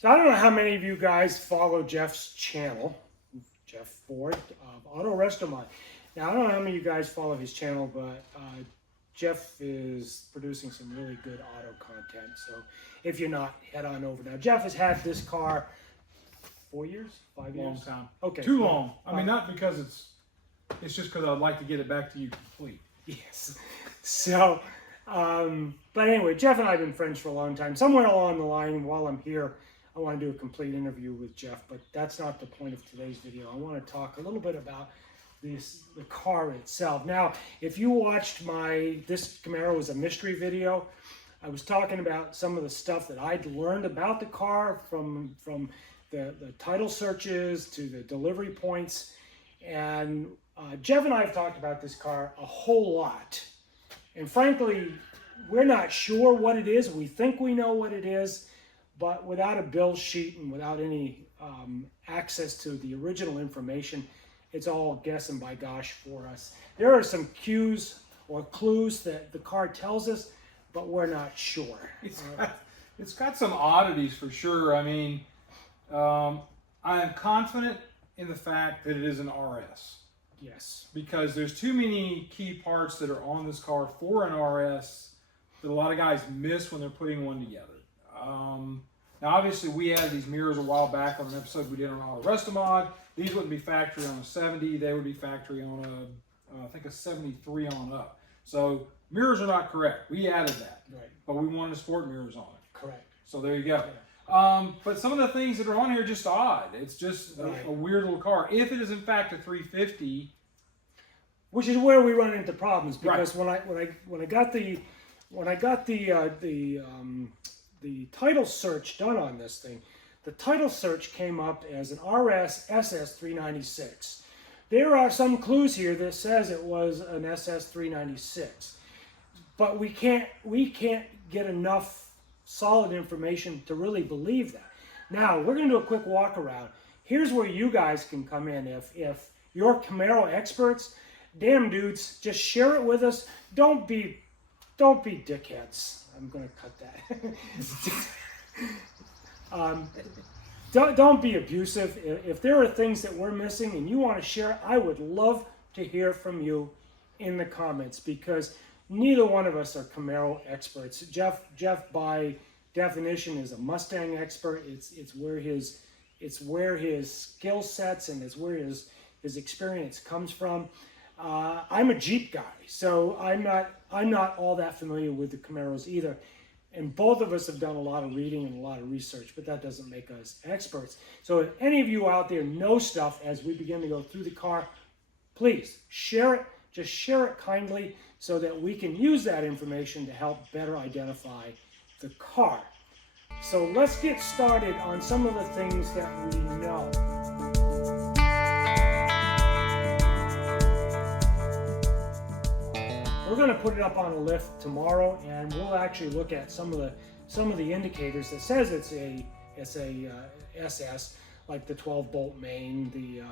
So I don't know how many of you guys follow Jeff's channel, Jeff Ford of AutoRestoMod. Now I don't know how many of you guys follow his channel, but Jeff is producing some really good auto content. So if you're not, head on over. Now Jeff has had this car 4 years, 5 years? Long time. Okay. Too long. I mean, not because it's just because I'd like to get it back to you complete. Yes. So, but anyway, Jeff and I have been friends for a long time. Somewhere along the line, while I'm here, I want to do a complete interview with Jeff, but that's not the point of today's video. I want to talk a little bit about the car itself. Now, if you watched this Camaro was a mystery video, I was talking about some of the stuff that I'd learned about the car from the title searches to the delivery points. And Jeff and I have talked about this car a whole lot. And frankly, we're not sure what it is. We think we know what it is, but without a bill sheet and without any access to the original information, it's all guess and by gosh for us. There are some cues or clues that the car tells us, but we're not sure. It's got some oddities for sure. I mean, I am confident in the fact that it is an RS. Yes. Because there's too many key parts that are on this car for an RS that a lot of guys miss when they're putting one together. Now, obviously, we added these mirrors a while back on an episode we did on AutoRestoMod. These wouldn't be factory on a 70. They would be factory on I think a 73 on up. So mirrors are not correct. We added that. Right. But we wanted sport mirrors on it. Correct. So there you go. Yeah. But some of the things that are on here are just odd. It's just a weird little car. If it is in fact a 350, which is where we run into problems, because right. when I got the title search done on this thing, the title search came up as an RS SS 396. There are some clues here that says it was an SS 396, but we can't get enough solid information to really believe that. Now we're going to do a quick walk around. Here's where you guys can come in. If you're Camaro experts, damn dudes, just share it with us. Don't be dickheads. I'm going to cut that. Don't be abusive. If there are things that we're missing and you want to share, I would love to hear from you in the comments, because neither one of us are Camaro experts. Jeff by definition is a Mustang expert. It's where his skill sets and it's where his experience comes from. I'm a Jeep guy, so I'm not all that familiar with the Camaros either. And both of us have done a lot of reading and a lot of research, but that doesn't make us experts. So if any of you out there know stuff as we begin to go through the car, please share it. Just share it kindly so that we can use that information to help better identify the car. So let's get started on some of the things that we know. We're going to put it up on a lift tomorrow, and we'll actually look at some of the indicators that says it's a SS, like the 12-bolt main, the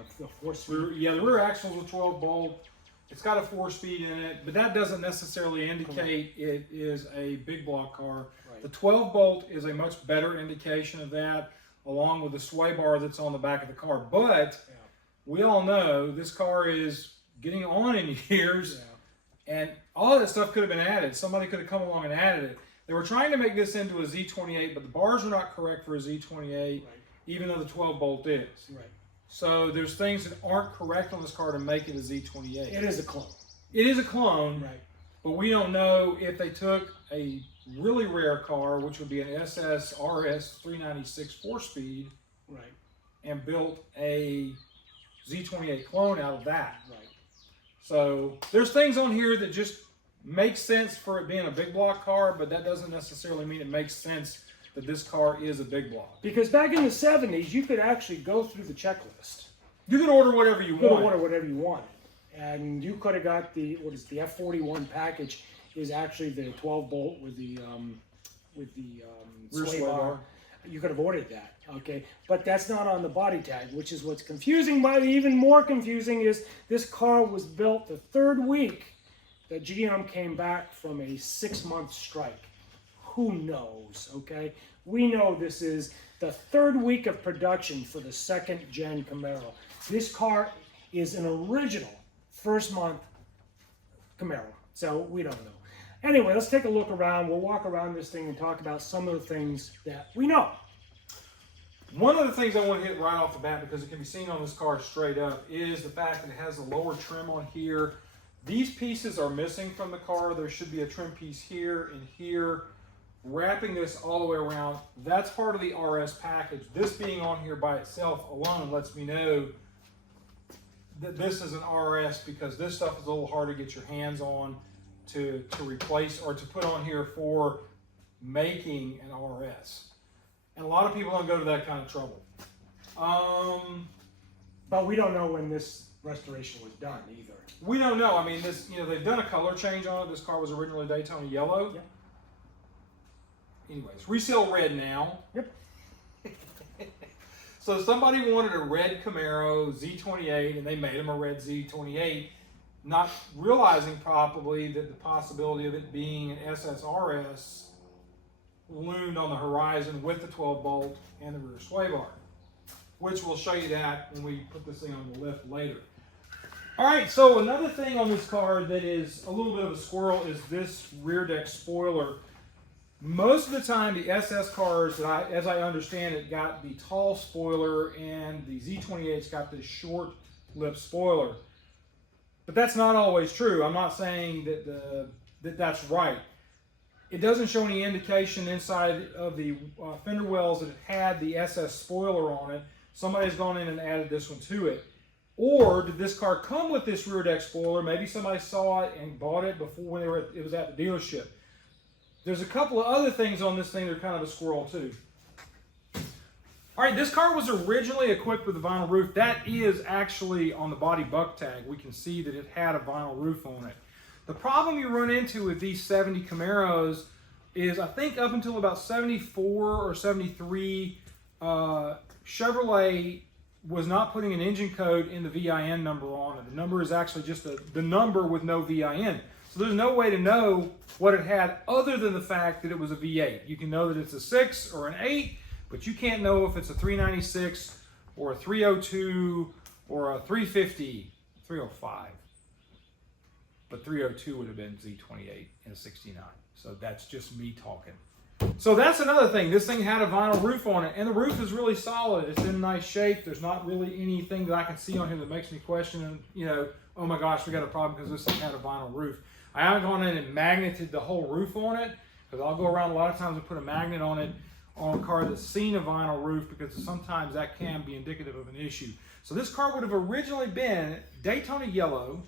4-speed. Yeah, the rear axle is a 12-bolt. It's got a 4-speed in it, but that doesn't necessarily indicate it is a big block car. Right. The 12-bolt is a much better indication of that, along with the sway bar that's on the back of the car. But we all know this car is getting on in years. Yeah. And all of that stuff could have been added. Somebody could have come along and added it. They were trying to make this into a Z28, but the bars are not correct for a Z28, right, even though the 12-bolt is. Right. So there's things that aren't correct on this car to make it a Z28. It is a clone. It is a clone, right, but we don't know if they took a really rare car, which would be an SS RS 396 4-speed, right, and built a Z28 clone out of that. Right. So there's things on here that just make sense for it being a big block car, but that doesn't necessarily mean it makes sense that this car is a big block. Because back in the 70s, you could actually go through the checklist. You could order whatever you want. You could order whatever you wanted. And you could have got the F41 package is actually the 12-bolt with the sway bar. You could have ordered that, okay? But that's not on the body tag, which is what's confusing. But even more confusing is this car was built the third week that GM came back from a 6-month strike. Who knows, okay? we know this is the 3rd week of production for the Second Gen Camaro. This car is an original first month Camaro, so we don't know. Anyway, let's take a look around. We'll walk around this thing and talk about some of the things that we know. One of the things I want to hit right off the bat, because it can be seen on this car straight up, is the fact that it has a lower trim on here. These pieces are missing from the car. There should be a trim piece here and here, wrapping this all the way around. That's part of the RS package. This being on here by itself alone lets me know that this is an RS, because this stuff is a little hard to get your hands on to replace or to put on here for making an RS. And a lot of people don't go to that kind of trouble. But we don't know when this restoration was done either. We don't know. I mean, this, they've done a color change on it. This car was originally Daytona yellow. Yep. Anyways, resale red now. Yep. So somebody wanted a red Camaro Z28, and they made him a red Z28, not realizing probably that the possibility of it being an SSRS loomed on the horizon with the 12 bolt and the rear sway bar, which we'll show you that when we put this thing on the lift later. All right, so another thing on this car that is a little bit of a squirrel is this rear deck spoiler. Most of the time, the SS cars, as I understand it, got the tall spoiler, and the Z28's got this short lip spoiler. But that's not always true. I'm not saying that that's right. It doesn't show any indication inside of the fender wells that it had the SS spoiler on it. Somebody's gone in and added this one to it. Or did this car come with this rear deck spoiler? Maybe somebody saw it and bought it before when it was at the dealership. There's a couple of other things on this thing that are kind of a squirrel too. All right, this car was originally equipped with a vinyl roof. That is actually on the body buck tag. We can see that it had a vinyl roof on it. The problem you run into with these 70 Camaros is, I think up until about 74 or 73, Chevrolet was not putting an engine code in the VIN number on it. The number is actually just the number with no VIN. So there's no way to know what it had other than the fact that it was a V8. You can know that it's a 6 or an 8, but you can't know if it's a 396 or a 302 or a 350, 305. But 302 would have been Z28 and a 69. So that's just me talking. So that's another thing. This thing had a vinyl roof on it, and the roof is really solid. It's in nice shape. There's not really anything that I can see on here that makes me question, oh my gosh, we got a problem because this thing had a vinyl roof. I haven't gone in and magneted the whole roof on it, because I'll go around a lot of times and put a magnet on it on a car that's seen a vinyl roof, because sometimes that can be indicative of an issue. So this car would have originally been Daytona yellow,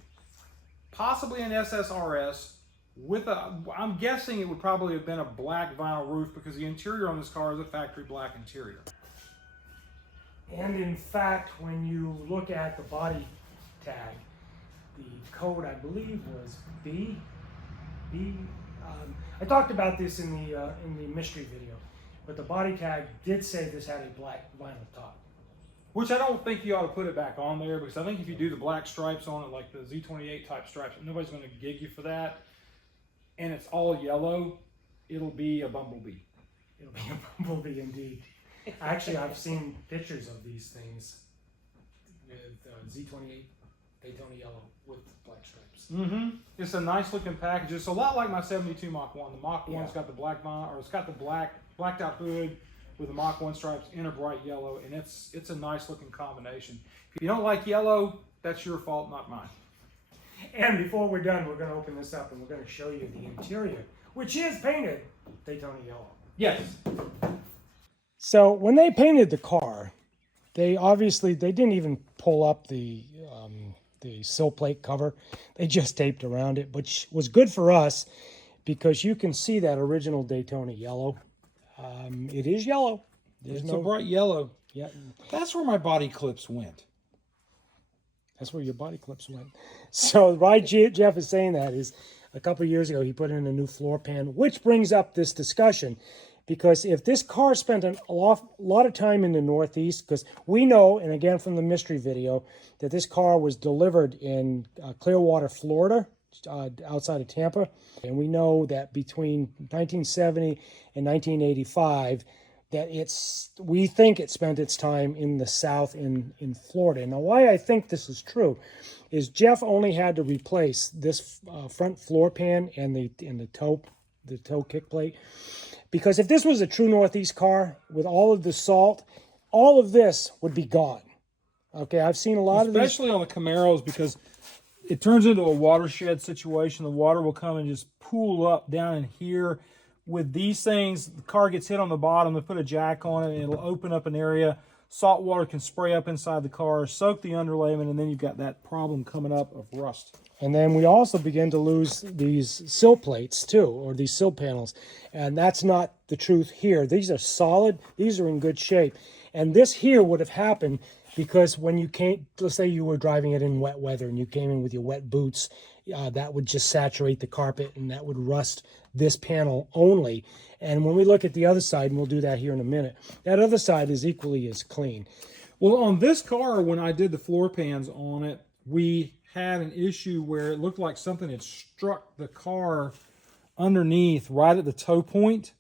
possibly an SSRS, with I'm guessing it would probably have been a black vinyl roof, because the interior on this car is a factory black interior. And in fact, when you look at the body tag, the code, I believe, was B. I talked about this in the mystery video, but the body tag did say this had a black vinyl top. Which I don't think you ought to put it back on there, because I think if you do the black stripes on it, like the Z28 type stripes, nobody's going to gig you for that. And it's all yellow, it'll be a bumblebee. It'll be a bumblebee indeed. Actually, I've seen pictures of these things with Z28 Daytona yellow with black stripes. Mm-hmm. It's a nice looking package. It's a lot like my 72 Mach 1. The Mach 1's got the black vinyl, or it's got the blacked out hood with the Mach 1 stripes in a bright yellow, and it's a nice looking combination. If you don't like yellow, that's your fault, not mine. And before we're done, we're going to open this up and we're going to show you the interior, which is painted Daytona yellow. Yes. So when they painted the car, they didn't even pull up the sill plate cover. They just taped around it, which was good for us because you can see that original Daytona yellow. It is yellow. It's a bright yellow. Yeah. That's where my body clips went. That's where your body clips went. So why Jeff is saying that is a couple of years ago he put in a new floor pan, which brings up this discussion. Because if this car spent a lot of time in the Northeast, because we know, and again from the mystery video, that this car was delivered in Clearwater, Florida, outside of Tampa. And we know that between 1970 and 1985, that we think it spent its time in the South in Florida. Now, why I think this is true is Jeff only had to replace this front floor pan and the toe kick plate, because if this was a true Northeast car with all of the salt, all of this would be gone. Okay, I've seen a lot of these, especially on the Camaros, because it turns into a watershed situation. The water will come and just pool up down in here. With these things, the car gets hit on the bottom, they put a jack on it, and it'll open up an area. Salt water can spray up inside the car, soak the underlayment, and then you've got that problem coming up of rust. And then we also begin to lose these sill plates too, or these sill panels. And that's not the truth here. These are solid, these are in good shape. And this here would have happened because when you came, let's say you were driving it in wet weather and you came in with your wet boots, that would just saturate the carpet and that would rust this panel only. And when we look at the other side, and we'll do that here in a minute, that other side is equally as clean. Well, on this car, when I did the floor pans on it, we had an issue where it looked like something had struck the car underneath right at the toe point.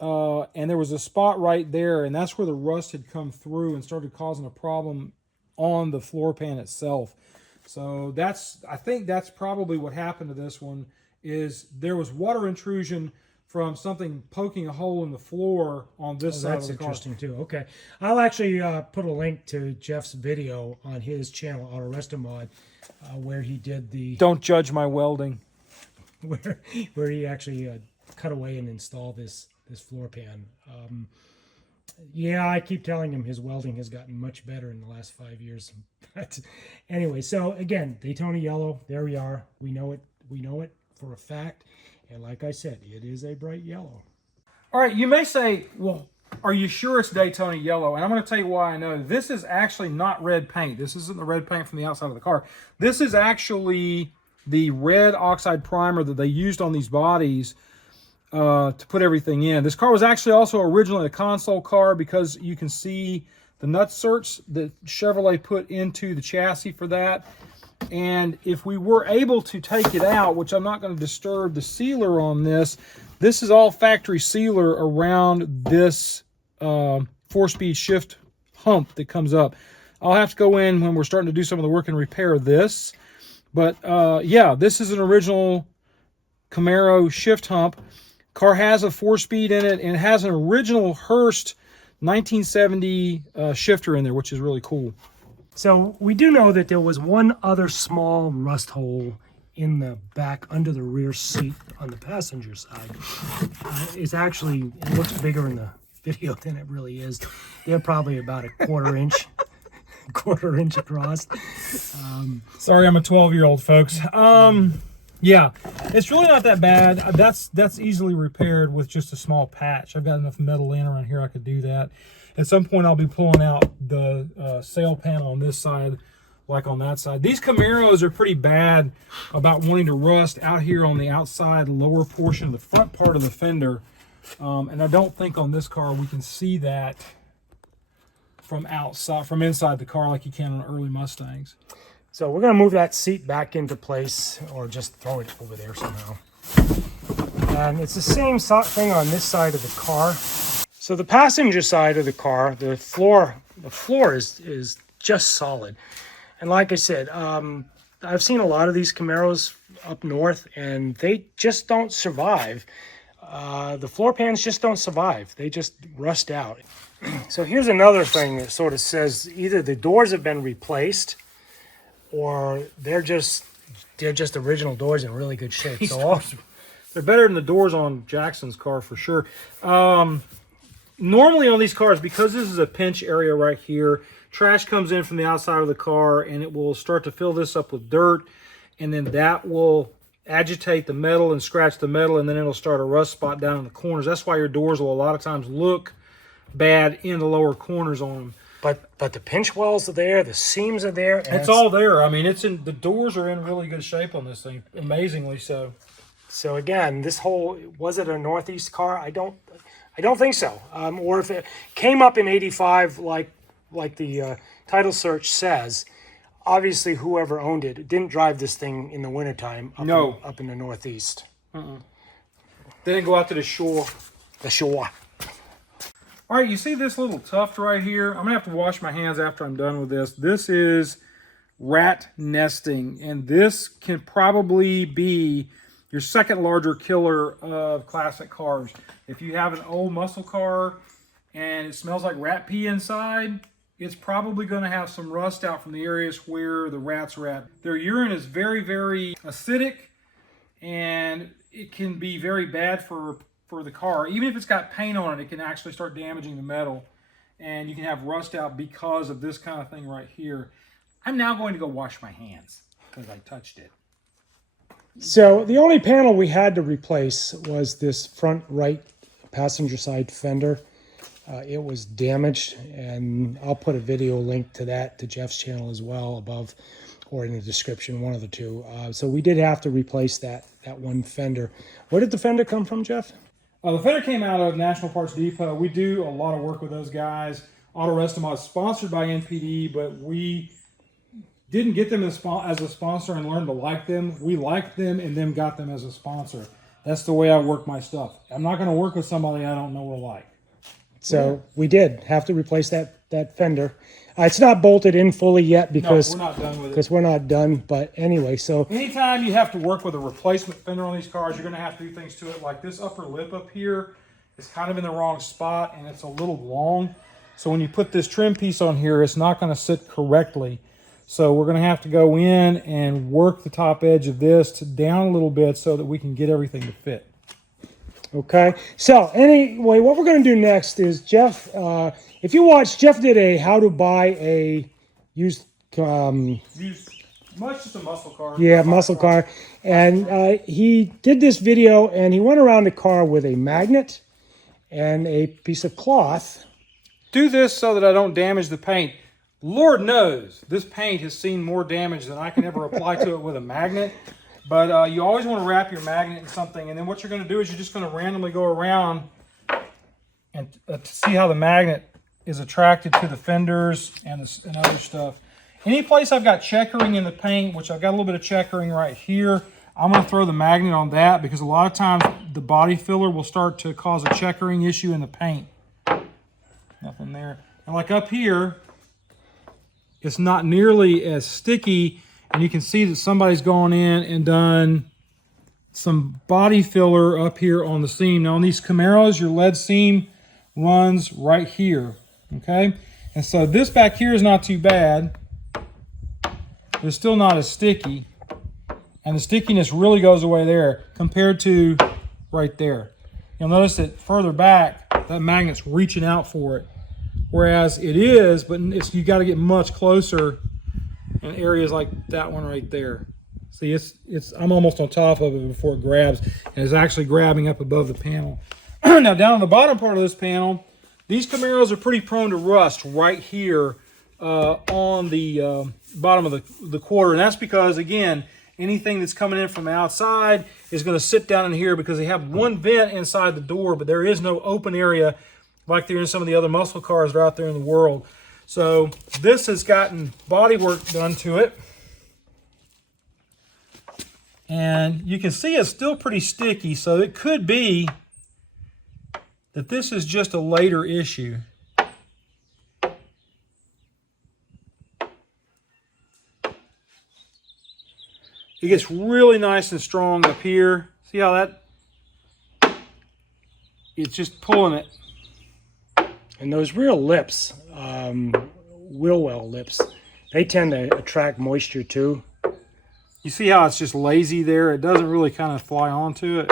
And there was a spot right there, and that's where the rust had come through and started causing a problem on the floor pan itself. So I think that's probably what happened to this one, is there was water intrusion from something poking a hole in the floor on this side of the car. That's interesting too. Okay, I'll actually put a link to Jeff's video on his channel, AutoRestoMod, where he did the Don't judge my welding. where he actually cut away and installed this floor pan. Yeah, I keep telling him his welding has gotten much better in the last 5 years. But anyway, so again, Daytona yellow. There we are. We know it. We know it for a fact. And like I said, it is a bright yellow. All right, you may say, well, are you sure it's Daytona yellow? And I'm going to tell you why I know. This is actually not red paint. This isn't the red paint from the outside of the car. This is actually the red oxide primer that they used on these bodies to put everything in. This car was actually also originally a console car, because you can see the nut certs that Chevrolet put into the chassis for that. And if we were able to take it out, which I'm not going to disturb the sealer on this, this is all factory sealer around this 4-speed shift hump that comes up. I'll have to go in when we're starting to do some of the work and repair this. But yeah, this is an original Camaro shift hump. Car has a 4-speed in it, and it has an original Hurst 1970 shifter in there, which is really cool. So we do know that there was one other small rust hole in the back under the rear seat on the passenger side. It looks bigger in the video than it really is. They're probably about a quarter inch across. Sorry, I'm a 12-year-old, folks. Yeah, it's really not that bad. That's easily repaired with just a small patch. I've got enough metal in around here I could do that. At some point, I'll be pulling out the sail panel on this side, like on that side. These Camaros are pretty bad about wanting to rust out here on the outside lower portion of the front part of the fender. And I don't think on this car we can see that from inside the car like you can on early Mustangs. So we're going to move that seat back into place, or just throw it over there somehow. And it's the same thing on this side of the car. So the passenger side of the car, the floor is just solid. And like I said, I've seen a lot of these Camaros up north, and they just don't survive. The floor pans just don't survive. They just rust out. So here's another thing that sort of says either the doors have been replaced, or they're just original doors in really good shape. So they're better than the doors on Jackson's car for sure. Normally on these cars, because this is a pinch area right here, trash comes in from the outside of the car and it will start to fill this up with dirt, and then that will agitate the metal and scratch the metal, and then it'll start a rust spot down in the corners. That's why your doors will a lot of times look bad in the lower corners on them. But the pinch wells are there, the seams are there. And it's all there. I mean, the doors are in really good shape on this thing, amazingly so. So again, was it a Northeast car? I don't think so. Or if it came up in '85, like the title search says, obviously whoever owned it didn't drive this thing in the wintertime up in the Northeast. They didn't go out to the shore. The shore. All right, you see this little tuft right here? I'm gonna have to wash my hands after I'm done with this. This is rat nesting, and this can probably be your second larger killer of classic cars. If you have an old muscle car and it smells like rat pee inside, it's probably going to have some rust out from the areas where the rats are at. Their urine is very, very acidic, and it can be very bad for the car. Even if it's got paint on it, it can actually start damaging the metal, and you can have rust out because of this kind of thing right here. I'm now going to go wash my hands because I touched it. So the only panel we had to replace was this front right passenger side fender. It was damaged, and I'll put a video link to that to Jeff's channel as well above or in the description, one of the two. So we did have to replace that one fender. Where did the fender come from, Jeff? The fender came out of National Parts Depot. We do a lot of work with those guys. AutoRestoMod is sponsored by NPD, but we didn't get them as a sponsor and learned to like them. We liked them and then got them as a sponsor. That's the way I work my stuff. I'm not going to work with somebody I don't know or like. So we did have to replace that fender. It's not bolted in fully yet because we're not done with it. Because we're not done. But anyway, so anytime you have to work with a replacement fender on these cars, you're going to have to do things to it. Like this upper lip up here is kind of in the wrong spot, and it's a little long. So when you put this trim piece on here, it's not going to sit correctly. So we're going to have to go in and work the top edge of this down a little bit so that we can get everything to fit. Okay, so anyway, what we're going to do next is Jeff, if you watch, Jeff did a how to buy a used Much just a muscle car. Yeah, muscle car. And he did this video, and he went around the car with a magnet and a piece of cloth. Do this so that I don't damage the paint. Lord knows, this paint has seen more damage than I can ever apply to it with a magnet. But you always want to wrap your magnet in something, and then what you're going to do is you're just going to randomly go around and see how the magnet is attracted to the fenders and other stuff. Any place I've got checkering in the paint, which I've got a little bit of checkering right here, I'm going to throw the magnet on that because a lot of times the body filler will start to cause a checkering issue in the paint. Nothing there. And like up here, it's not nearly as sticky, and you can see that somebody's gone in and done some body filler up here on the seam. Now on these Camaros, your lead seam runs right here, okay? And so this back here is not too bad. It's still not as sticky, and the stickiness really goes away there compared to right there. You'll notice that further back, that magnet's reaching out for it, whereas it is, but you got to get much closer in areas like that one right there. See, I'm almost on top of it before it grabs, and it's actually grabbing up above the panel. Now down on the bottom part of this panel, these Camaros are pretty prone to rust right here on the bottom of the quarter, and that's because, again, anything that's coming in from the outside is going to sit down in here because they have one vent inside the door, but there is no open area like there in some of the other muscle cars that are out there in the world. So this has gotten body work done to it, and you can see it's still pretty sticky, so it could be that this is just a later issue. It gets really nice and strong up here. See how that, it's just pulling it. And those real lips, wheel well lips, they tend to attract moisture too. You see how it's just lazy there? It doesn't really kind of fly onto it.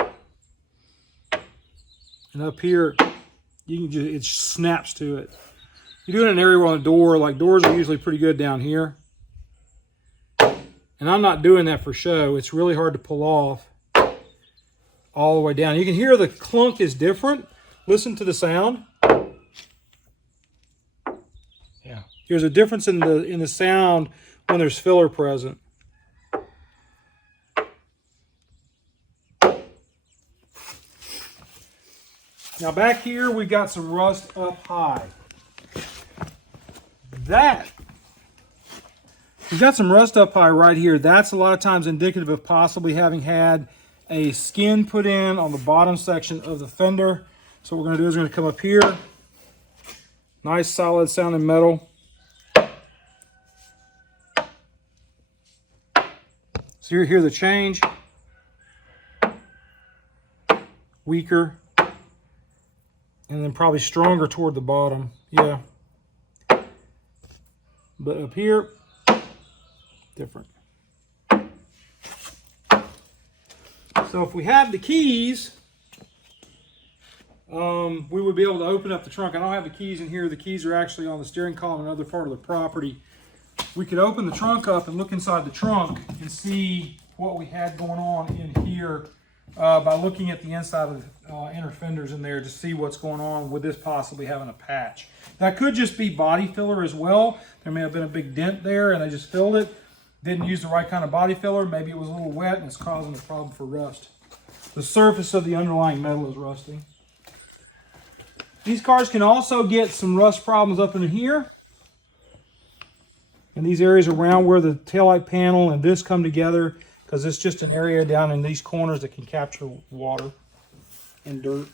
And up here, you can just, it snaps to it. You do it in an area on a door, like doors are usually pretty good down here. And I'm not doing that for show. It's really hard to pull off all the way down. You can hear the clunk is different. Listen to the sound. Yeah. There's a difference in the sound when there's filler present. Now back here we've got some rust up high. We've got some rust up high right here. That's a lot of times indicative of possibly having had a skin put in on the bottom section of the fender. So what we're going to do is we're going to come up here Nice solid sounding metal. So you hear the change. Weaker. And then probably stronger toward the bottom. Yeah. But up here, different. So if we have the keys, we would be able to open up the trunk. I don't have the keys in here. The keys are actually on the steering column, another part of the property. We could open the trunk up and look inside the trunk and see what we had going on in here by looking at the inside of the inner fenders in there to see what's going on with this possibly having a patch. That could just be body filler as well. There may have been a big dent there and they just filled it. Didn't use the right kind of body filler. Maybe it was a little wet and it's causing a problem for rust. The surface of the underlying metal is rusting. These cars can also get some rust problems up in here. And these areas around where the taillight panel and this come together, because it's just an area down in these corners that can capture water and dirt.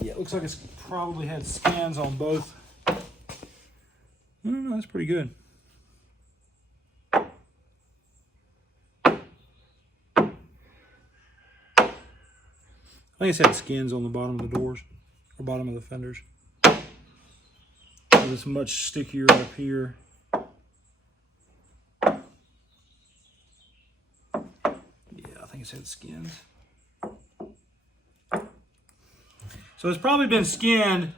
Yeah, it looks like it's probably had skins on both. No, that's pretty good. I think it's had skins on the bottom of the doors, or bottom of the fenders. It's much stickier up here. Yeah, I think it's had skins. So it's probably been skinned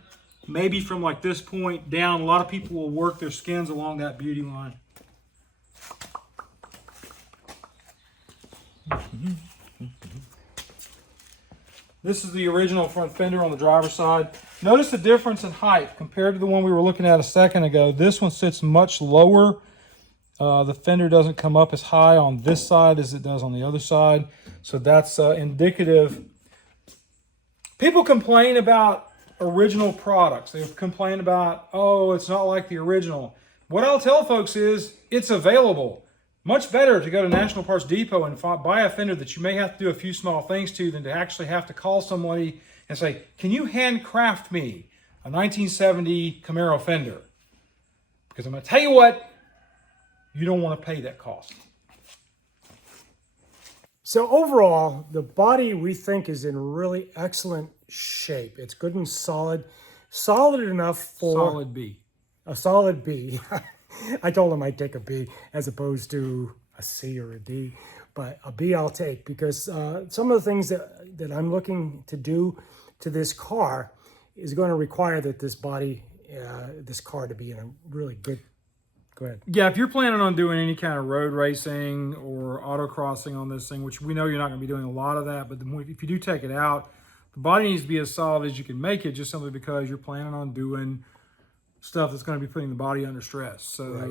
maybe from like this point down. A lot of people will work their skins along that beauty line. This is the original front fender on the driver's side. Notice the difference in height compared to the one we were looking at a second ago. This one sits much lower. The fender doesn't come up as high on this side as it does on the other side. So that's indicative. People complain about original products. They complain about, oh, it's not like the original. What I'll tell folks is it's available. Much better to go to National Parts Depot and buy a fender that you may have to do a few small things to than to actually have to call somebody and say, can you handcraft me a 1970 Camaro fender? Because I'm going to tell you what, you don't want to pay that cost. So overall, the body we think is in really excellent shape. It's good and solid. Solid enough for... Solid B. A solid B. I told him I'd take a B as opposed to a C or a D, but a B I'll take because some of the things that I'm looking to do to this car is going to require that this body, this car to be in a really good, go ahead. Yeah, if you're planning on doing any kind of road racing or autocrossing on this thing, which we know you're not going to be doing a lot of that, but if you do take it out, the body needs to be as solid as you can make it just simply because you're planning on doing stuff that's going to be putting the body under stress. So, right.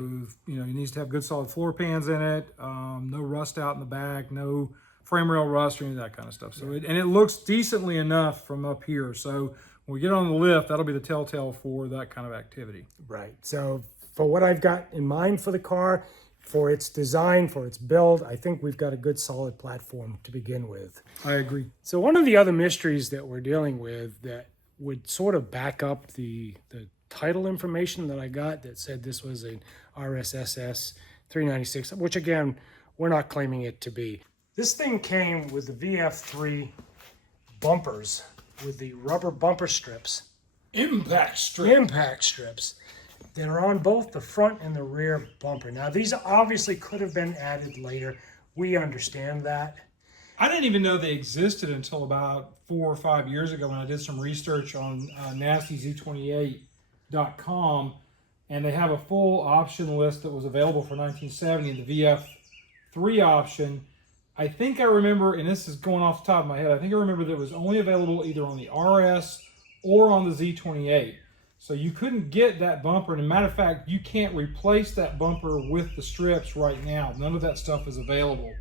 You know, it needs to have good solid floor pans in it, no rust out in the back, no frame rail rust or any of that kind of stuff. So, and it looks decently enough from up here. So when we get on the lift, that'll be the telltale for that kind of activity. Right. So for what I've got in mind for the car, for its design, for its build, I think we've got a good solid platform to begin with. I agree. So one of the other mysteries that we're dealing with that would sort of back up the title information that I got that said this was an RSSS 396, which again, we're not claiming it to be. This thing came with the VF3 bumpers with the rubber bumper strips. Impact strips that are on both the front and the rear bumper. Now these obviously could have been added later. We understand that. I didn't even know they existed until about 4 or 5 years ago when I did some research on NastyZ28.com, and they have a full option list that was available for 1970, and the VF3 option, I think I remember, and this is going off the top of my head, I think I remember that it was only available either on the RS or on the Z28. So you couldn't get that bumper, and as a matter of fact, you can't replace that bumper with the strips right now. None of that stuff is available.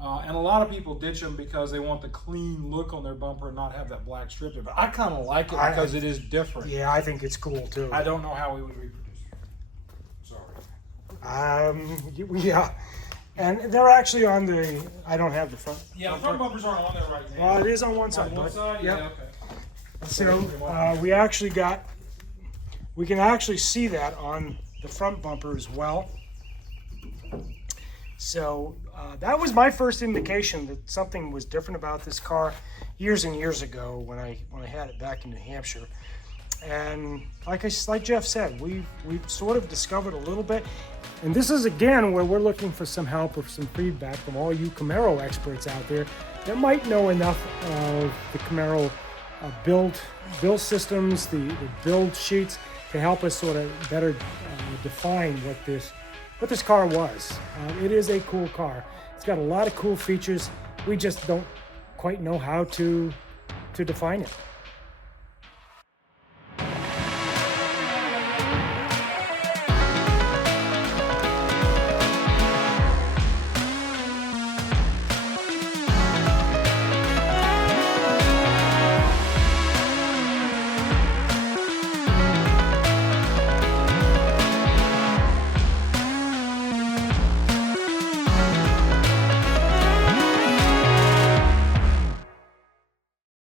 And a lot of people ditch them because they want the clean look on their bumper and not have that black strip there. But I kind of like it because it is different. Yeah, I think it's cool too. I don't know how we would reproduce it. Sorry. Yeah. And they're actually on the, I don't have the front. Yeah, the front bumpers aren't on there right now. Well, it is on one side. On one side? Yep. Yeah, okay. So we can actually see that on the front bumper as well. So that was my first indication that something was different about this car years and years ago when I had it back in New Hampshire. And like Jeff said, we've sort of discovered a little bit. And this is again where we're looking for some help or some feedback from all you Camaro experts out there that might know enough of the Camaro build systems, the build sheets, to help us sort of better define what this car was. It is a cool car. It's got a lot of cool features. We just don't quite know how to define it.